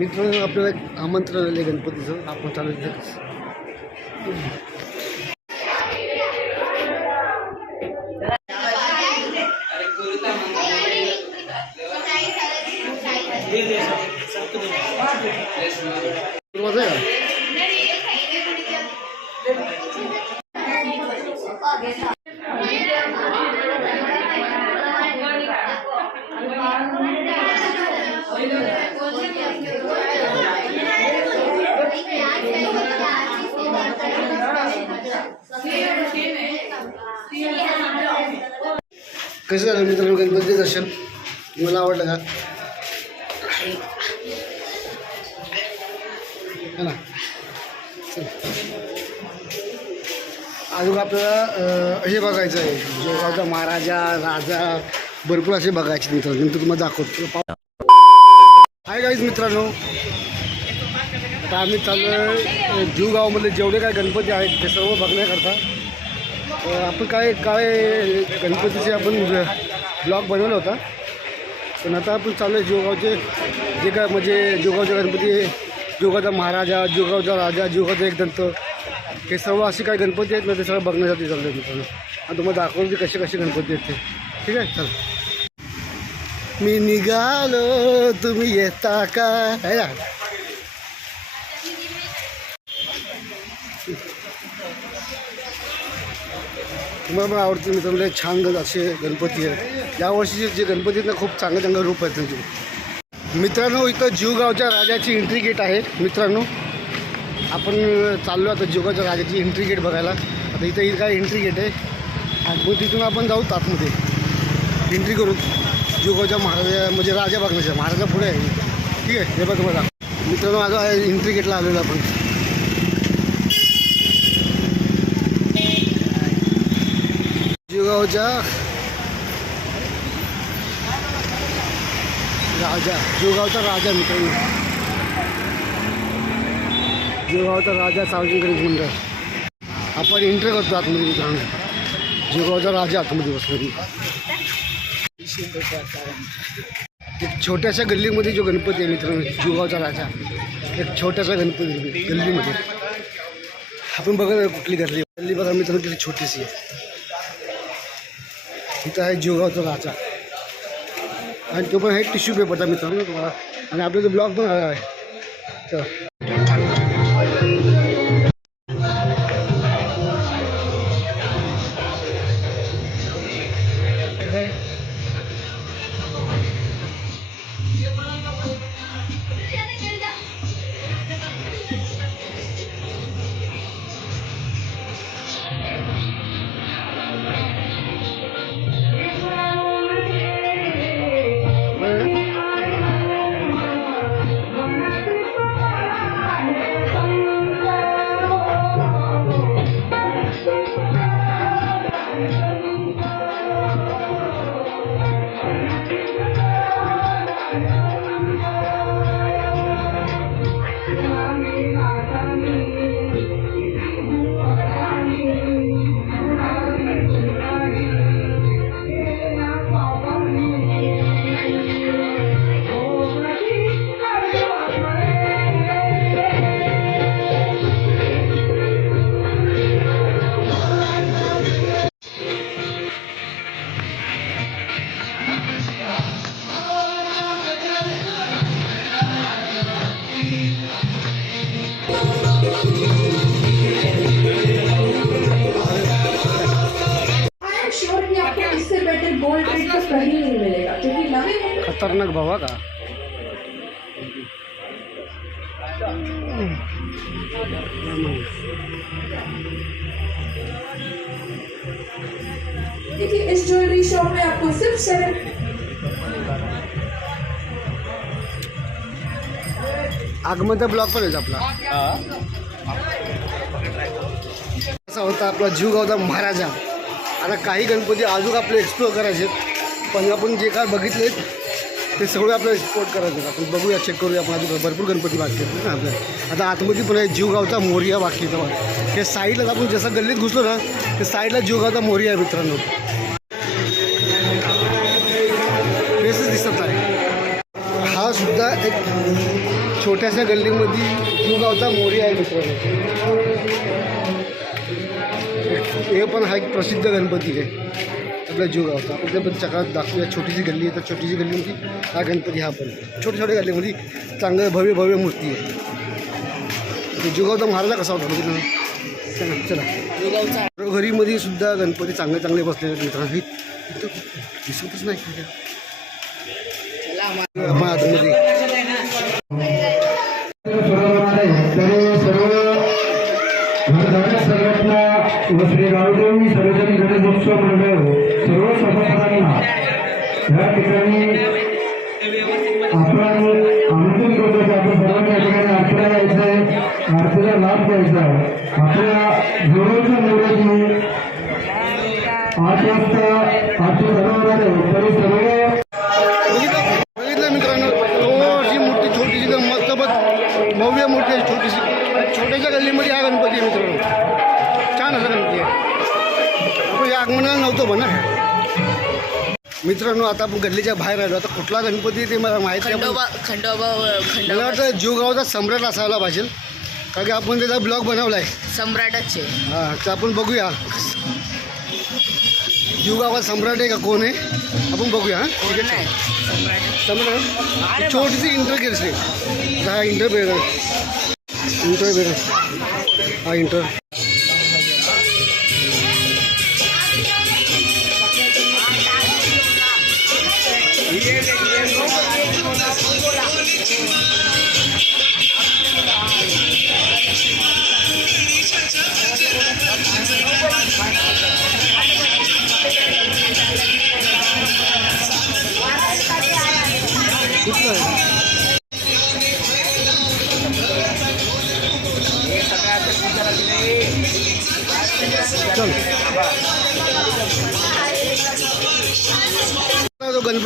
मित्रांनो आपल्याला एक आमंत्रण आले गणपतीचं. आपण चालू आहे कसं झालं मित्रांनो गणपती दर्शन? मला आवडलं का? ना? अजून आपल्याला हे बघायचं आहे. जोगावचा महाराजा राजा भरपूर असे बघायचे मित्रांनो तुम्हाला दाखवतो. हाय गाईज मित्रांनो आता आम्ही चाललो आहे गावामधले जेवढे काय गणपती आहेत ते सर्व बघण्याकरता. आपण काय काय गणपतीचे आपण ब्लॉग बनवला होता. पण आता आपण चाललो आहे जोगावचे जे काय म्हणजे जीवगावचे गणपती जीवगावचा महाराजा जीवगावचा राजा जीवगावचा एक दंत हे सर्व असे काय गणपती आहेत ना ते सगळं बघण्यासाठी चाललं आहे मित्रांनो आणि तुम्हाला दाखवलं ते कसे कसे गणपती आहेत ते. ठीक आहे? चल. मी निघालो तुम्ही येता का? है ना? तुम्हाला पण आवडते मित्रांनो लय म्हणजे छान असे गणपती आहेत. यावर्षीचे जे गणपती आहेत ना खूप चांगले चांगले रूप आहेत त्यांचे. मित्रांनो इथं जीवगावच्या राजाची एंट्री गेट आहे. मित्रांनो आपण चाललो आता जीवगावच्या राजाची एंट्री गेट बघायला. आता इथं इथं काय एंट्री गेट आहे? आणि मग तिथून आपण जाऊ आतमध्ये एंट्री करू जीवगावच्या महाराजा म्हणजे राजा बघण्याच्या महाराजा पुढे आहे. ठीक आहे? हे बघा मित्रांनो माझा एंट्री गेटला आलेलो आपण. जीवगावच्या राजा जीवगावचा राजा मित्रांनो जीवगावचा राजा सार्वजनिक गणेश मंडळ आपण एंटर करतो आतमध्ये मित्रांनो जीवगावचा राजा आतमध्ये बसलो एक छोट्याशा गल्लीमध्ये जो गणपती आहे मित्रांनो जीवगावचा राजा। एक छोट्याशा गणपती गल्लीमध्ये आपण बघा कुठली गल्ली गल्ली बघा मित्रांनो किती छोटीशी आहे इथं आहे जीवगावचा राजा आणि तो पण आहे टिश्यू पेपरचा मित्रांनो तुम्हाला. आणि आपलं तो ब्लॉग पण आला आहे. तर खतरनाक भावा का? देखिए इस ज्वेलरी शॉप में आपको सिर्फ सेवन आगमनचा ब्लॉग पण आहे आपला. असा होता आपला जीवगावचा महाराजा. आता काही गणपती अजून आपले एक्सप्लोर करायचे पण आपण जे काय बघितले ते सगळे आपल्याला एक्सप्लोर करायचं आपण बघूया चेक करूया. आपण अजून भरपूर गणपती बाकी आहेत ना आपल्या? आता आतमध्ये पण आहे जीवगावचा मोरिया बाकी आहे. हे साईडला आपण जसं गल्लीत घुसलो ना ते साईडला जीवगावचा मोरिया आहे मित्रांनो. फेसच दिसत आहे हा सुद्धा एक छोट्याशा गल्लीमध्ये जीवगावचा मोरिया आहे मित्रांनो. हे पण हा एक प्रसिद्ध गणपती आहे. आपल्या जीवगावचा आपण ते पण चक्रात दाखवूया छोटीशी गल्ली आहे तर छोटीशी गल्लीमध्ये हा गणपती हा पण छोट्या छोट्या गल्लीमध्ये चांगलं भव्य भव्य मूर्ती आहे ते तर महाराजा कसा होता म्हणजे चला चला घरीमध्ये सुद्धा गणपती चांगले चांगले बसलेले मित्रांनो इथं दिसतच नाही कुठे. आपण आतमध्ये संघटना व श्री गावदेवी सार्वजनिक गणेशोत्सव मंडळ. सर्व सभासदांना या ठिकाणी आपण आमंत्रण करतो की आपण सर्वांनी या ठिकाणी आरतीला यायचं आहे आरतीला लाभ द्यायचा आपल्या गुरुच्या निवडणुकी आठ वाजता आरती ठरवणार आहे. तरी सर्व मित्रांनो आता आपण गल्लीच्या बाहेर आलो. आता कुठला गणपती आहे ते मला माहिती आहे खंडोबा खंडोबा मला खंडोबा वाटतं जीवगावचा सम्राट असायला पाहिजे. कारण की आपण त्याचा ब्लॉग बनवला आहे सम्राटच. आहे हां तर आपण बघूया. जीवगावात सम्राट आहे का? कोण आहे? आपण बघूया हां. आहे. सम्राट छोटीशी इंटर केली हा इंटर बेर इंटर बेर हा इंटर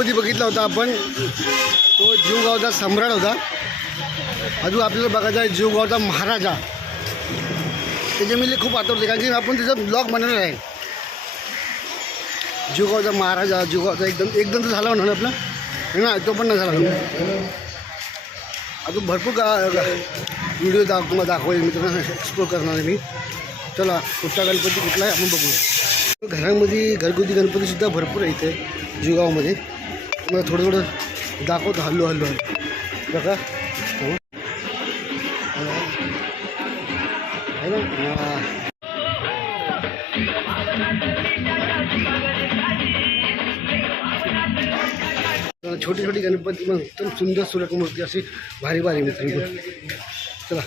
जो गणपती बघितला होता आपण. तो जीवगावचा सम्राट होता. अजून आपल्याला बघायचा आहे जीवगावचा महाराजा. त्याचे मी खूप आठवते कारण की आपण त्याचा ब्लॉग बनवलेला आहे. जीवगावचा महाराजा जीवगावचा एकदम एकदम तर झाला म्हणून आपला. ना तो पण नाही झाला. अजून भरपूर गा व्हिडिओ दाख तुम्हाला दाखवेल मी तुम्हाला एक्सप्लोर करणार आहे मी. चला कुठला गणपती कुठला आहे आपण बघूया घरामध्ये घरगुती गणपतीसुद्धा भरपूर आहे इथे जुगावमध्ये मग थोडं थोडं दाखवतो हल्लो हल्लो हल्लो। बघा छोटी छोटी गणपती मग एकदम सुंदर सुरेख मूर्ती अशी भारी भारी मित्र चला।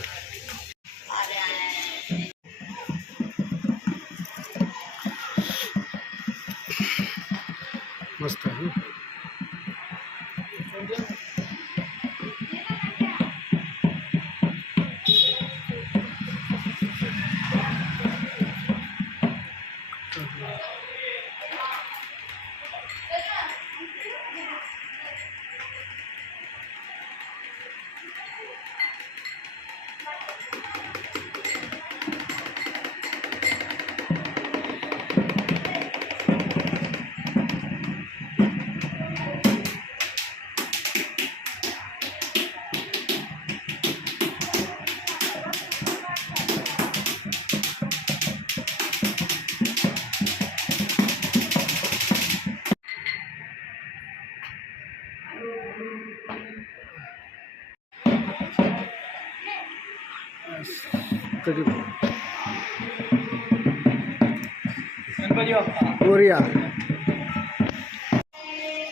मोरया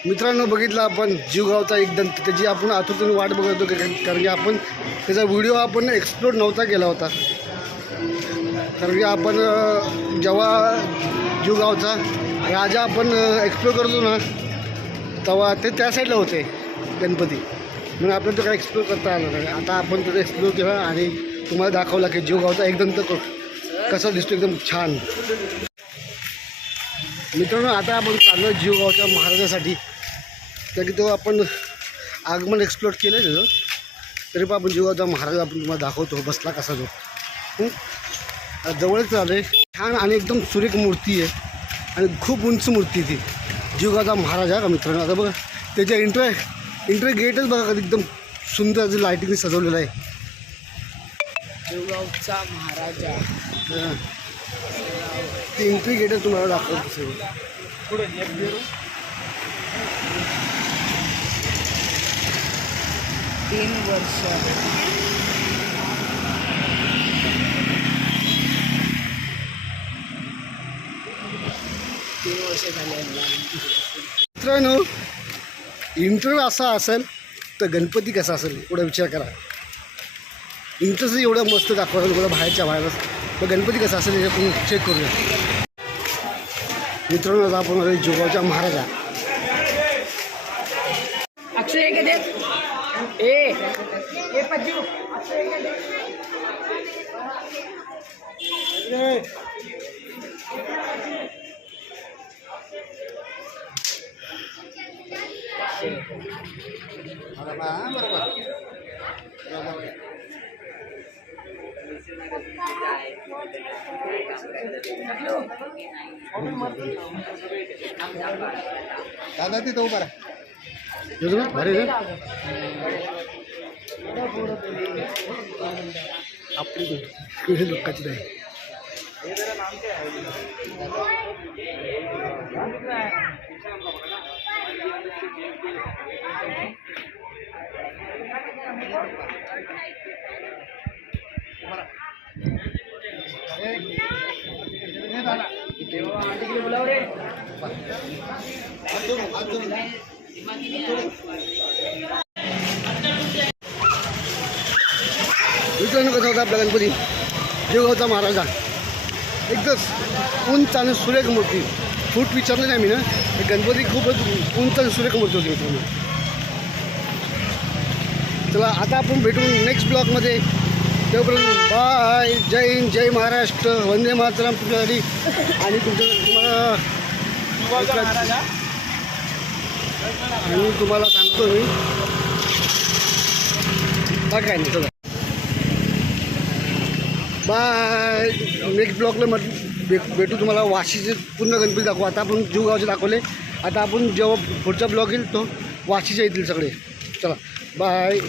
मित्रांनो बघितलं आपण जीवगावचा एकदम त्याची आपण आतून वाट बघत होतो कारण की आपण त्याचा व्हिडिओ आपण एक्सप्लोर नव्हता केला होता. कारण की आपण जेव्हा जीवगावचा राजा आपण एक्सप्लोर करतो ना तेव्हा ते त्या साईडला होते गणपती. म्हणून आपल्याला तो काय एक्सप्लोर करता आला नाही. आता आपण त्याचा एक्सप्लोर केला आणि तुम्हाला दाखवला की जीवगावचा एकदम तर कसं दिसतो एकदम छान. मित्रांनो आता आपण चाललो जीव गावच्या महाराजासाठी. त्या की तो आपण आगमन एक्सप्लोर केलं त्याचं तरी पण आपण जीवगावचा महाराज आपण तुम्हाला दाखवतो बसला कसा तो. जवळच आले आहे छान आणि एकदम सुरेख मूर्ती आहे. आणि खूप उंच मूर्ती ती. जीवगावचा महाराज आहे का मित्रांनो? आता बघा त्याच्या इंटर इंटर गेटच बघा एकदम सुंदर असं लाईटिंग सजवलेलं आहे. देवगावचा महाराजा हां. ते एंट्री गेट तुम्हाला दाखवतो सगळं तीन वर्ष तीन वर्ष झाले. मित्रांनो इंटरव्ह्यू असा असेल तर गणपती कसा असेल एवढा विचार करा इंटरेस्ट एवढं मस्त दाखवलं लोकांना बाहेरच्या बाहेर तर गणपती कसा असेल हे आपण चेक करूया. मित्रांनो आता आपण जोगावच्या महाराजा. अक्षय के दे ए ए पज्जू अक्षय के दे दादा तिथं उभा येतो भारी आपली लोकांची नाही? मित्रांनो कसा होता आपला गणपती. देवगावचा महाराजा. एकदम उंच आणि सुरेख मूर्ती. फूट विचारलं नाही मी ना. गणपती खूपच उंच आणि सुरेख मूर्ती होती मित्रांनो. चला आता आपण भेटू नेक्स्ट ब्लॉकमध्ये तेव्हापर्यंत बाय जय हिंद जय महाराष्ट्र. वंदे मातरम. तुमच्यासाठी आणि तुमच्या तुम्हाला आणि तुम्हाला सांगतो मी काय नाही चला बाय. नेक्स्ट ब्लॉकला मग भे भेटू तुम्हाला वाशीचे पूर्ण गणपती दाखवू. आता आपण जीवगावचे दाखवले. आता आपण जेव्हा पुढचा ब्लॉग येईल तो वाशीचे येतील सगळे. चला. बाय.